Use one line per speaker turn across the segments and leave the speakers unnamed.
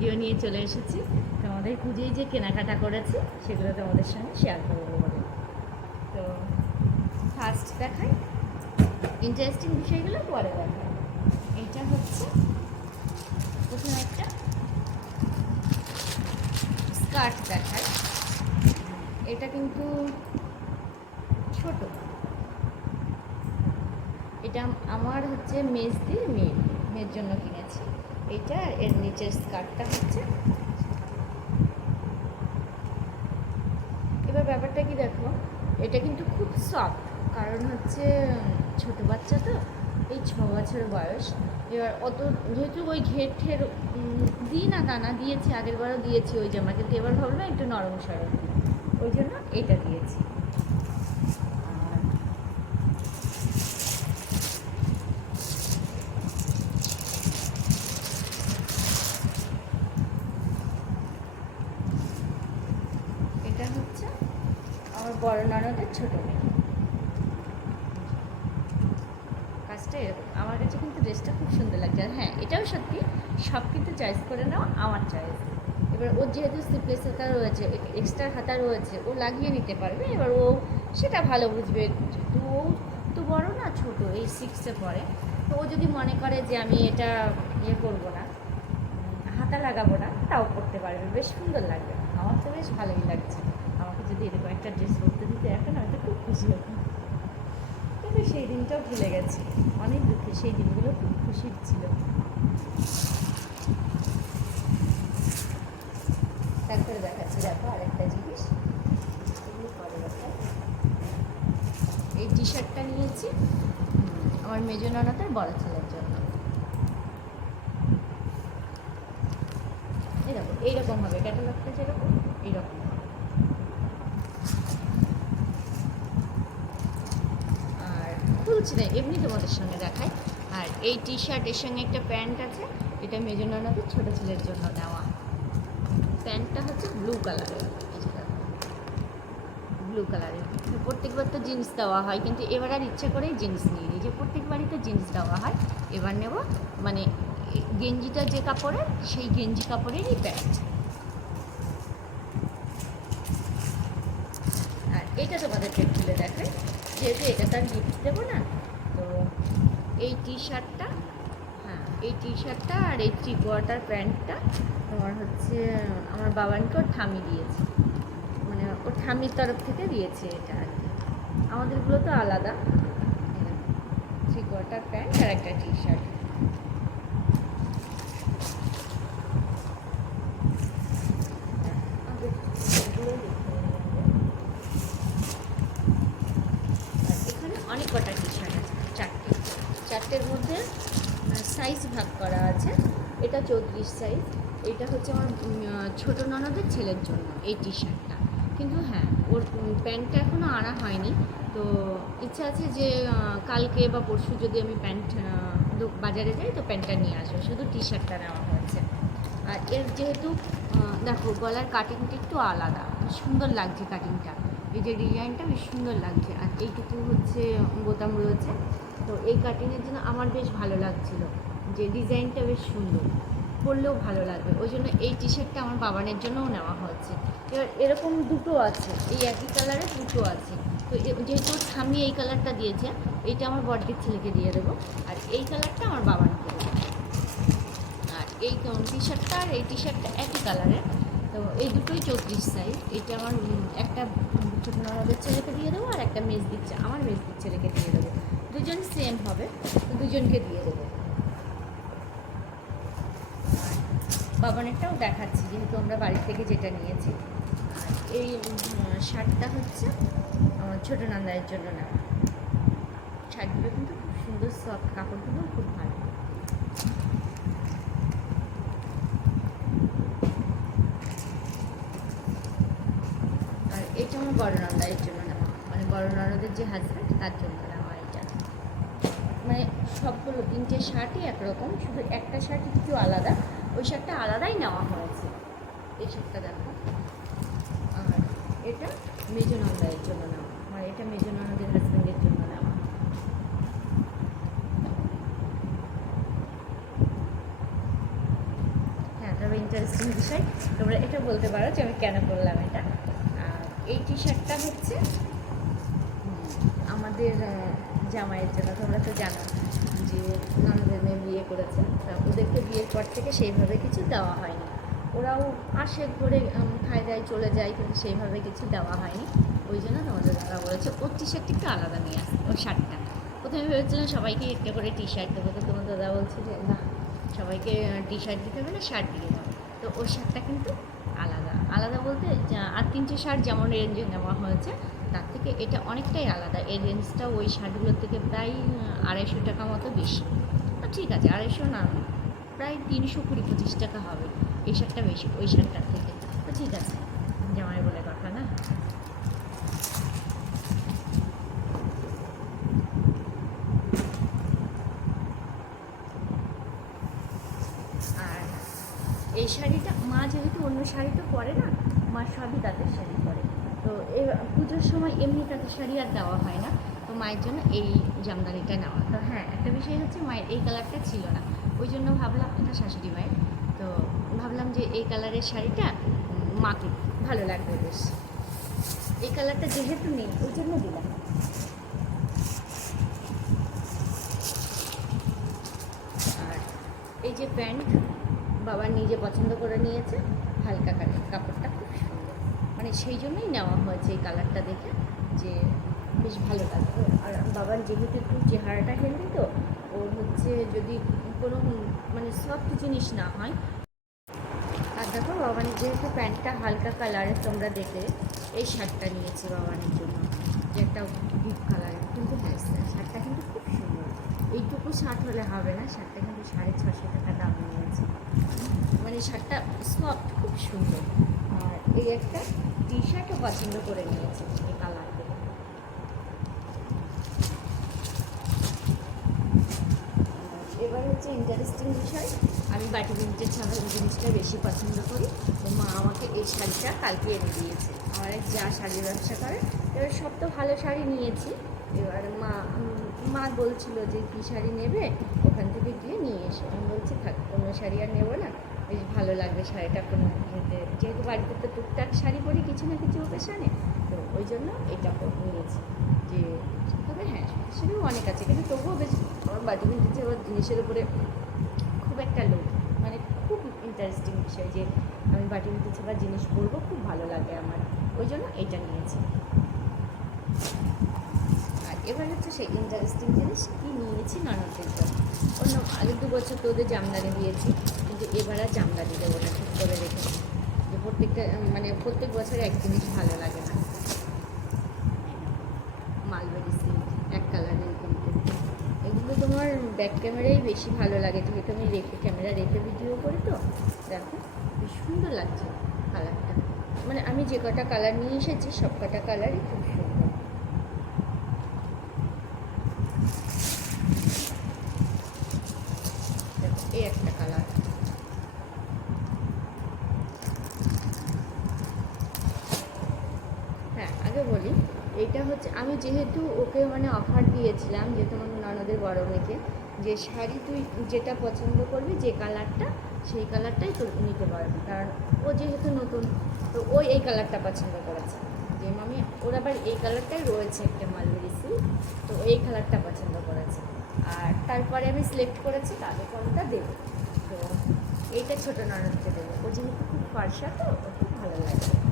Video নিয়ে চলে এসেছি। তোমাদের পুজোয় যে কেনাকাটা করেছি, সেগুলো তোমাদের সঙ্গে শেয়ার করব বলে। তো ফার্স্ট দেখাই। ইন্টারেস্টিং বিষয়গুলো পরে দেখাই। এটা হচ্ছে প্রথমে একটা? স্কার্ট দেখায় এটা কিন্তু ছোট। এটা আমার হচ্ছে মেজ দিয়ে মেয়ে মেয়ের জন্য কিনেছি। এটা, এর নিচের স্কার্টটা হচ্ছে। এবার ব্যাপারটা কি দেখো, এটা কিন্তু খুব সফট কারণ হচ্ছে ছোট বাচ্চা তো, এই ছ বছর বয়স। এবার অত, যেহেতু ওই ঘের ঠের দিই না তা না দিয়েছি আগের বারও দিয়েছি ওই জামা কিন্তু এবার ভাবলাম একটু নরম সরম ওই জন্য এটা দিয়েছি আর এটা হচ্ছে আমার বড় ননদের ছোট কাজটা আমার কাছে কিন্তু ড্রেসটা খুব সুন্দর লাগছে। আর হ্যাঁ এটাও সত্যি, সব কিন্তু চয়েস করে নাও, আমার চয়েস এবার ওর যেহেতু স্লিপলেস হাতা রয়েছে এক্সট্রা হাতা রয়েছে, ও লাগিয়ে নিতে পারবে। এবার ও সেটা ভালো বুঝবে। তো ও তো বড় না, ছোট, এই সিক্সে পড়ে। তো ও যদি মনে করে যে আমি এটা ইয়ে করব না হাতা লাগাবো না, তাও করতে পারবে। বেশ সুন্দর লাগবে। আমার তো বেশ ভালোই লাগছে। যদি এরকম একটা ড্রেস পরতে দিতে এখন আমি তো খুব খুশি হতাম কিন্তু সেই দিনটাও ভুলে গেছি। অনেক দুঃখে সেই দিনগুলো খুব খুশির ছিল। তারপরে দেখাচ্ছি, দেখো আরেকটা জিনিস। এই টি শার্টটা নিয়েছি। আমার মেজো ননদের বড় ছেলের জন্য। এরকম এইরকম হবে। ক্যাটালগটা যেরকম, এইরকম। খুলছি না এমনি তোমাদের সঙ্গে দেখায় আর এই টি শার্টের সঙ্গে একটা প্যান্ট আছে, এটা মেজো ননদের ছোটো ছেলের জন্য দেওয়া প্যান্টটা হচ্ছে ব্লু কালারের ব্লু কালারের প্রত্যেকবার তো জিন্স দেওয়া হয়, কিন্তু এবার আর ইচ্ছা করেই জিন্স নিয়ে নিই যে প্রত্যেকবারই তো জিন্স দেওয়া হয়, এবার নেব। মানে গেঞ্জিটা যে কাপড়ের, সেই গেঞ্জি কাপড়েরই প্যান্ট। আর এটা তোমাদেরকে যেহেতু এটা তার গিফট দেবো না? তো এই টি শার্টটা হ্যাঁ এই টি শার্টটা আর এই থ্রি কোয়ার্টার প্যান্টটা তোমার হচ্ছে আমার বাবানকে ওর ঠামি দিয়েছে। মানে ওর ঠামির তরফ থেকে দিয়েছে এটা আর কি। আমাদেরগুলো তো আলাদা। থ্রি কোয়ার্টার প্যান্ট আর একটা টি শার্ট আর এখানে অনেক কটা টি শার্ট আছে চারটে চারটের মধ্যে সাইজ ভাগ করা আছে এটা চৌত্রিশ সাইজ এটা হচ্ছে আমার ছোটো ননদের ছেলের জন্য এই টি শার্টটা কিন্তু হ্যাঁ ওর প্যান্টটা এখনও আনা হয়নি। তো ইচ্ছা আছে যে কালকে বা পরশু যদি আমি প্যান্ট বাজারে যাই, তো প্যান্টটা নিয়ে আসব। শুধু টি শার্টটা নেওয়া হয়েছে। আর এর যেহেতু দেখো, গলার কাটিংটা একটু আলাদা। সুন্দর লাগছে কাটিংটা এই যে ডিজাইনটা বেশ সুন্দর লাগছে। আর এইটুকু হচ্ছে বোতাম রয়েছে। তো এই কাটিংয়ের জন্য আমার বেশ ভালো লাগছিল। যে ডিজাইনটা বেশ সুন্দর। পরলেও ভালো লাগবে। ওই জন্য এই টি শার্টটা আমার বাবানের জন্যও নেওয়া হচ্ছে এবার এরকম দুটো আছে, এই একই কালারে দুটো আছে। তো যেহেতু স্বামী এই কালারটা দিয়েছে, এইটা আমার বড়দির ছেলেকে দিয়ে দেবো। আর এই কালারটা আমার বাবানকে দেবো। আর এই টি শার্টটা আর এই টি শার্টটা একই কালারের তো এই দুটোই চৌত্রিশ সাইজ এইটা আমার একটা ছোটো ননদের ছেলেকে দিয়ে দেবো আর একটা মেজ দিচ্ছে আমার মেজদির ছেলেকে দিয়ে দেবো। দুজন সেম হবে, দুজনকে দিয়ে দেবো আর বাবানেরটাও দেখাচ্ছি, যেহেতু আমরা বাড়ি থেকে যেটা নিয়েছি। এই শার্টটা হচ্ছে, আমার ছোটো নান্দায়ের জন্য নেওয়া। শার্টগুলো কিন্তু খুব সুন্দর সফট কাপড়গুলো খুব ভালো। আর এটা আমার বড় নন্দায়ের জন্য নেওয়া। মানে বড় ননদের যে হাজব্যান্ড তার জন্য নেওয়া এটা। মানে সবগুলো, তিনটে শার্টই একরকম, শুধু একটা শার্ট একটু আলাদা। ওই শার্টটা আলাদাই নেওয়া হয়েছে। এই শার্টটা দেখো। আর এটা মেজো নন্দায়ের জন্য নেওয়া। আর এটা মেজো ননদের হাজব্যান্ডের জন্য নেওয়া। হ্যাঁ ইন্টারেস্টিং বিষয়। তোমরা এটা বলতে পারো যে আমি কেন করলাম এটা। এই টি শার্টটা হচ্ছে আমাদের জামাইয়ের জন্য। তোমরা তো জানো। যে ননদের মেয়ে বিয়ে করেছে, তা ওদেরকে বিয়ের পর থেকে সেইভাবে কিছু দেওয়া হয়নি। ওরাও আসে ঘরে খায় দায় চলে যায়, কিন্তু সেইভাবে কিছু দেওয়া হয়নি। ওই জন্য তোমাদের দাদা বলেছে ওর টি শার্টটা একটু আলাদা নিয়ে আসতে ওর শার্টটা। প্রথমে ভেবেছিলাম সবাইকে একটা করে টি শার্ট দেবো তো তোমার দাদা বলছে যে, না, সবাইকে টি শার্ট দিতে হবে না, শার্ট দিয়ে দাও। তো ওর শার্টটা কিন্তু আলাদা। আলাদা বলতে আর তিনটে শার্ট যেমন রেঞ্জে নেওয়া হয়েছে থেকে এটা অনেকটাই আলাদা। এই রেঞ্জটা ওই শার্টগুলোর থেকে প্রায় আড়াইশো টাকা মতো বেশি। তো ঠিক আছে, আড়াইশো না, প্রায় তিনশো কুড়ি পঁচিশ টাকা হবে এই শার্টটা বেশি, ওই শার্টটার থেকে। তো ঠিক আছে, জামাই বলে কথা না? আর এই শাড়িটা, মা যেহেতু অন্য শাড়িটা পরে না, মা সবই তাদের শাড়ি পরে। তো এই পুজোর সময় এমনি তাঁতের শাড়ি আর দেওয়া হয় না। তো মায়ের জন্য এই জামদানিটা নেওয়া। তো হ্যাঁ একটা বিষয় হচ্ছে মায়ের এই কালারটা ছিল না। ওই জন্য ভাবলাম, এটা শাশুড়ি মায়ের। তো ভাবলাম যে এই কালারের শাড়িটা মাকে। ভালো লাগবে বেশ। এই কালারটা যেহেতু নেই, ওই জন্য দিলাম। আর এই যে প্যান্ট, বাবা নিজে পছন্দ করে নিয়েছে, হালকা কালার কাপড়টা। খুব মানে সেই জন্যই নেওয়া হয়েছে এই কালারটা দেখে যে বেশ ভালো লাগবে আর বাবার যেহেতু একটু চেহারাটা হেলদি তো, ওর হচ্ছে যদি কোনো মানে সফট জিনিস না হয়। আর দেখো বাবানের যেহেতু প্যান্টটা হালকা কালারের তোমরা দেখে এই শার্টটা নিয়েছি বাবানের জন্য। যে একটা ডিপ কালারের কিন্তু হ্যাঁ শার্টটা কিন্তু খুব সুন্দর। এইটুকু শার্ট হলে হবে না, শার্টটা কিন্তু সাড়ে ছশো টাকা দাম নিয়েছে। মানে শার্টটা সফট খুব সুন্দর। আর এই একটা টি শার্টও পছন্দ করে নিয়েছে, এই কালার এবার হচ্ছে ইন্টারেস্টিং বিষয়, আমি বাটি প্রিন্টের ছাড়া জিনিসটা বেশি পছন্দ করি। তো মা আমাকে এই শাড়িটা কালকে এনে দিয়েছে। আমার যা শাড়ির ব্যবসা করে, এবার সব তো ভালো শাড়ি নিয়েছি। এবার মা মা বলছিল যে, কী শাড়ি নেবে? ওখান থেকে গিয়ে নিয়ে এসো। আমি বলছি, থাক, অন্য শাড়ি আর নেব না। বেশ ভালো লাগবে শাড়িটা কোনো যেতে যেহেতু বাড়িতে তো টুকটাক শাড়ি পরি, কিছু না কিছু ওকেশানে তো ওই জন্য এটা নিয়েছি। যে তবে হ্যাঁ শাড়িও অনেক আছে, কিন্তু তবুও বেশ আমার প্রিন্টের আবার জিনিসের উপরে খুব একটা লোক মানে খুব ইন্টারেস্টিং বিষয় যে আমি বাটি প্রিন্টের বা জিনিস পরবো, খুব ভালো লাগে আমার। ওই জন্য এটা নিয়েছি। আর এবার হচ্ছে সেই ইন্টারেস্টিং জিনিস কি নিয়েছি ননদের জন্য অন্য আগের দু বছর তো ওদের জামদানি দিয়েছি। কিন্তু এবার আর দেবো না, ঠিক করে রেখেছি যে প্রত্যেকটা মানে প্রত্যেক বছর এক জিনিস ভালো লাগে না। মালবেরি সিল্ক, এক কালারের কিন্তু। এগুলো তোমার ব্যাক ক্যামেরাই বেশি ভালো লাগে, যেহেতু আমি রেখে ক্যামেরা রেখে ভিডিও করি তো, দেখো, বেশ সুন্দর লাগছে কালারটা মানে আমি যে কটা কালার নিয়ে এসেছি, সব কটা কালারই খুব সুন্দর দেখো, এই একটা কালার হ্যাঁ আগে বলি এটা হচ্ছে যেহেতু ওকে মানে অফার দিয়েছিলাম যে তোমার ননদের বড় মেয়েকে। যে শাড়ি তুই যেটা পছন্দ করবি, যে কালারটা সেই কালারটাই তোর নিতে পারবি। কারণ ও যেহেতু নতুন, তো ও এই কালারটা পছন্দ করেছে। যে মামি, ওর আবার এই কালারটাই রয়েছে একটা মালবেরি সিল্ক তো এই কালারটা পছন্দ করেছে। আর তারপরে আমি সিলেক্ট করেছি তাদের কোনটা দেবো। তো এইটা ছোটো ননদকে দেবো। ও যেহেতু খুব ফর্সা, তো খুব ভালো লাগবে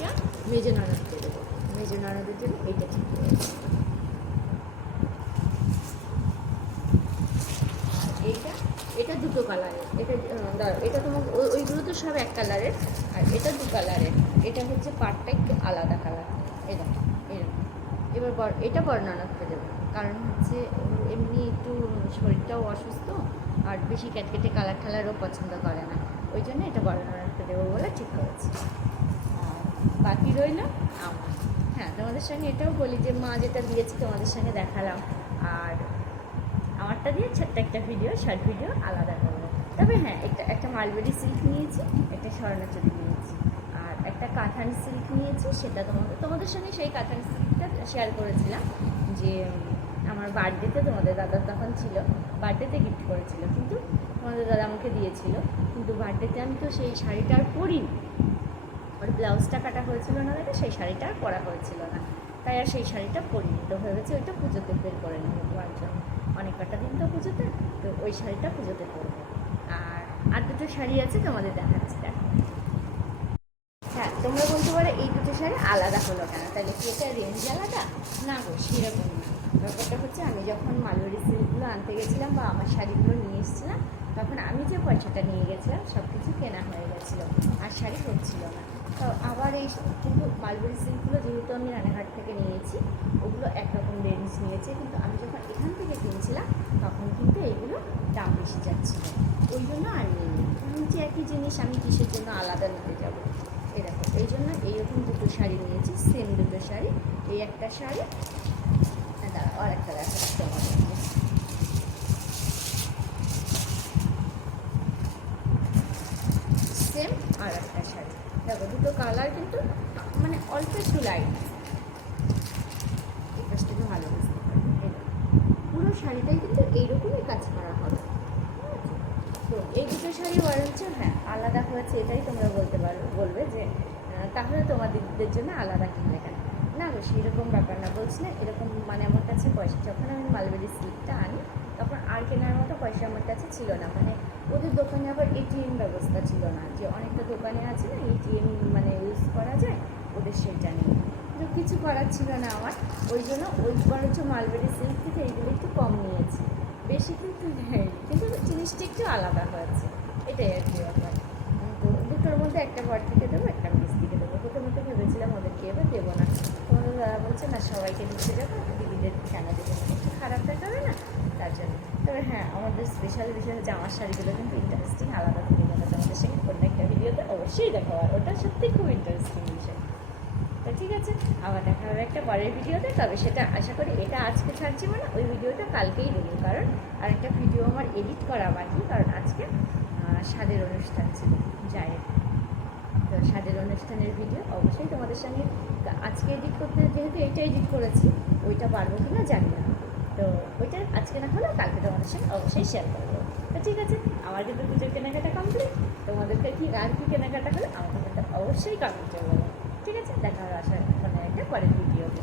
এইটা মেজে ননদকে দেবো। মেজে ননদের জন্য এইটা ঠিক এইটা, এটা দুটো কালারের। এটা এটা তোমার ওই- ওইগুলো তো সব এক কালারের। আর এটা দু কালারের। এটা হচ্ছে পাটটা একটু আলাদা কালার। এটা এরকম এবার বর, এটা বড় ননদকে দেবো। কারণ হচ্ছে এমনি একটু শরীরটাও অসুস্থ, আর বেশি ক্যাটকেটে কালার ঠালারও পছন্দ করে না। ওই জন্য এটা বড় ননদকে দেবো বলে ঠিক করেছি বাকি রইল? আমার হ্যাঁ তোমাদের সঙ্গে এটাও বলি যে মা যেটা দিয়েছে তোমাদের সঙ্গে দেখালাম। আর আমারটা দিয়ে ছোট্ট একটা ভিডিও শর্ট ভিডিও আলাদা করব। তবে হ্যাঁ একটা একটা মালবেরি সিল্ক নিয়েছি, একটা স্বর্ণচুরি নিয়েছি। আর একটা কাতান সিল্ক নিয়েছি, সেটা তোমাদের তোমাদের সঙ্গে সেই কাতান সিল্কটা শেয়ার করেছিলাম যে আমার বার্থডেতে তোমাদের দাদা তখন ছিল, বার্থডেতে গিফট করেছিল। কিন্তু তোমাদের দাদা আমাকে দিয়েছিল। কিন্তু বার্থডেতে আমি তো সেই শাড়িটা আর পরিনি। ওর ব্লাউজটা কাটা হয়েছিল না দেখে সেই শাড়িটা আর পরা হয়েছিল না। তাই আর সেই শাড়িটা পরিনি। তো ভেবেছি ওইটা পুজোতে বের করে নেব। তোমার জন্য অনেক কটা দিন তো পুজোতে, তো ওই শাড়িটা পুজোতে পরবো। আর আর দুটো শাড়ি আছে, তোমাদের দেখাচ্ছি, দেখো। হ্যাঁ তোমরা বলতে পারো এই দুটো শাড়ি আলাদা হলো কেন? তাহলে কি এটা রেঞ্জ আলাদা? না গো, সেরকম না। ব্যাপারটা হচ্ছে আমি যখন মালবাড়ি সিল্কগুলো আনতে গেছিলাম বা আমার শাড়িগুলো নিয়ে এসেছিলাম, তখন আমি যে পয়সাটা নিয়ে গেছিলাম সব কিছু কেনা হয়ে গেছিল। আর শাড়ি হচ্ছিল না। আবার এই কিন্তু মালবাড়ি সিল্কগুলো যেহেতু আমি রানাঘাট থেকে নিয়েছি ওগুলো একরকম রেঞ্জ নিয়েছে কিন্তু আমি যখন এখান থেকে কিনছিলাম তখন কিন্তু এগুলো দাম বেশি যাচ্ছিল। ওই জন্য আর নিইনি আমি যে একই জিনিস আমি কিসের জন্য আলাদা নিতে যাব? এরকম এই জন্য এইরকম দুটো শাড়ি নিয়েছি সেম দুটো শাড়ি। এই একটা শাড়ি আর দাঁড়াও, আর একটা দেখাচ্ছি তোমাদেরকে সেম আর একটা। দেখো, দুটো কালার কিন্তু মানে অল্প একটু লাইট এই কাজটা একটু ভালো বুঝতে পুরো শাড়িটাই কিন্তু এইরকমই কাজ করা হবে? তো এই দুটো শাড়ি বরঞ্চ হ্যাঁ আলাদা হয়েছে এটাই তোমরা বলতে পারো, বলবে যে তাহলে তোমাদের জন্য আলাদা কিনলে কেন? সেরকম ব্যাপার না। বলছি না, এরকম মানে আমার কাছে পয়সা যখন আমি মালবেরি স্লিপটা আনি, তখন আর কেনার মতো পয়সা আমার কাছে ছিল না। মানে ওদের দোকানে আবার এটিএম ব্যবস্থা ছিল না। যে অনেকটা দোকানে আছে না এটিএম মানে ইউজ করা যায়, ওদের সেটা নেই। তো কিছু করার ছিল না আমার। ওই জন্য ওই বরঞ্চ মালবেরি সিল্ক থেকে এইগুলো একটু কম নিয়েছি। বেশি কিন্তু নেয়নি। কিন্তু জিনিসটা একটু আলাদা হয়েছে। এটাই আর কি ব্যাপার। তো দুটোর মধ্যে একটা ঘর থেকে দেবো একটা মিস থেকে দেবো প্রথমত ভেবেছিলাম ওদেরকে এবার দেবো না তোমাদের দাদা বলছে, না, সবাইকে দিতে যাব দিদিদের কেন দেবো একটু খারাপ দেখাবে না? তার জন্য। তবে হ্যাঁ আমাদের স্পেশাল বিষয় হচ্ছে আমার শাড়িগুলো কিন্তু ইন্টারেস্টিং আলাদা থেকে গেলে তোমাদের সঙ্গে কোনো একটা ভিডিওতে অবশ্যই দেখা হয় ওটা সত্যি খুব ইন্টারেস্টিং বিষয়। তো ঠিক আছে, আবার দেখা হবে একটা পরের ভিডিওতে। তবে সেটা আশা করি এটা আজকে ছাড়ছি মানে ওই ভিডিওটা কালকেই দেবো। কারণ আর একটা ভিডিও আমার এডিট করা বাকি, কারণ আজকে স্বাদের অনুষ্ঠান ছিল, জায়ের। তো সাজের অনুষ্ঠানের ভিডিও অবশ্যই তোমাদের সঙ্গে আজকে এডিট করতে যেহেতু এইটা এডিট করেছি, ওইটা পারব কি না জানি না। তো ওইটা আজকে না হলে কালকে তোমাদের সঙ্গে অবশ্যই শেয়ার করব। তো ঠিক আছে, আমার কিন্তু পুজোর কেনাকাটা কমপ্লিট তোমাদেরকে কি আর কি কেনাকাটা হলে আমাকে কিন্তু অবশ্যই কমপ্লিট বলো ঠিক আছে, দেখা হবে আসার মানে একটা পরের ভিডিওতে